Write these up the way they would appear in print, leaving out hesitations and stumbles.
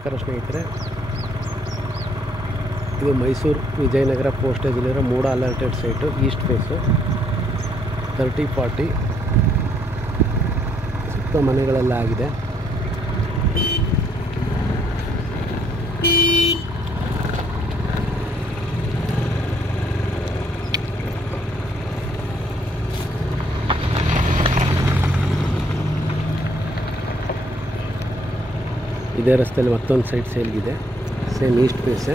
ನಮಸ್ಕಾರ ಸ್ನೇಹಿತರೆ, ಇದು ಮೈಸೂರು ವಿಜಯನಗರ ಪೋಸ್ಟೇಜಲ್ಲಿರೋ ಮೂಡ ಅಲರ್ಟೆಡ್ ಸೈಟು. ಈಸ್ಟ್ ಫೇಸು 30-40 ಸುತ್ತ ಮನೆಗಳೆಲ್ಲ ಆಗಿದೆ. ಇದೇ ರಸ್ತೆಯಲ್ಲಿ ಮತ್ತೊಂದು ಸೈಟ್ ಸೇಲ್ಗಿದೆ, ಸೇಮ್ ಈಸ್ಟ್ ಫೇಸೆ.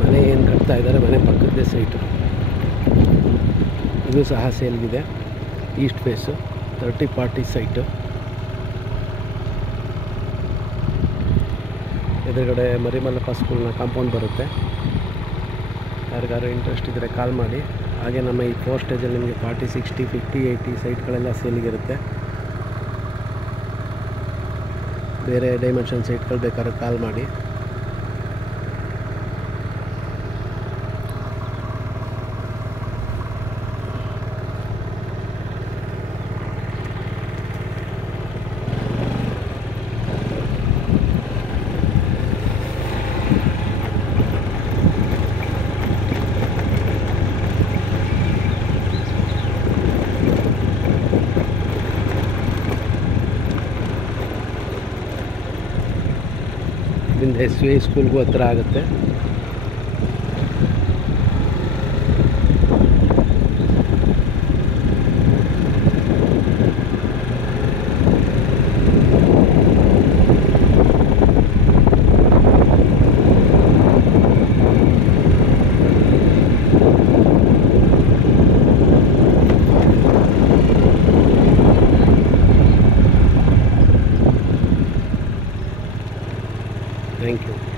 ಮನೆ ಏನು ಕಟ್ತಾ ಇದ್ದಾರೆ, ಮನೆ ಪಕ್ಕದ್ದೇ ಸೈಟು. ಇದು ಸಹ ಸೇಲ್ಗಿದೆ, ಈಸ್ಟ್ ಫೇಸು 30-40 ಸೈಟು. ಎದುರುಗಡೆ ಮರಿಮಲ್ಲಪ್ಪ ಸ್ಕೂಲ್ನ ಕಾಂಪೌಂಡ್ ಬರುತ್ತೆ. ಯಾರಿಗಾರು ಇಂಟ್ರೆಸ್ಟ್ ಇದ್ದರೆ ಕಾಲ್ ಮಾಡಿ. ಹಾಗೆ ನಮ್ಮ ಈ ಪೋಸ್ಟೇಜಲ್ಲಿ ನಿಮಗೆ 40, 60, 50, 80 ಸೈಟ್ಗಳೆಲ್ಲ ಸೇಲಿಗಿರುತ್ತೆ. ಬೇರೆ ಡೈಮೆನ್ಷನ್ ಸೈಟ್ಗಳು ಬೇಕಾದ್ರೆ ಕಾಲ್ ಮಾಡಿ. ಇದರಿಂದ SVI ಸ್ಕೂಲ್ಗೂ ಹತ್ರ ಆಗುತ್ತೆ. Thank you.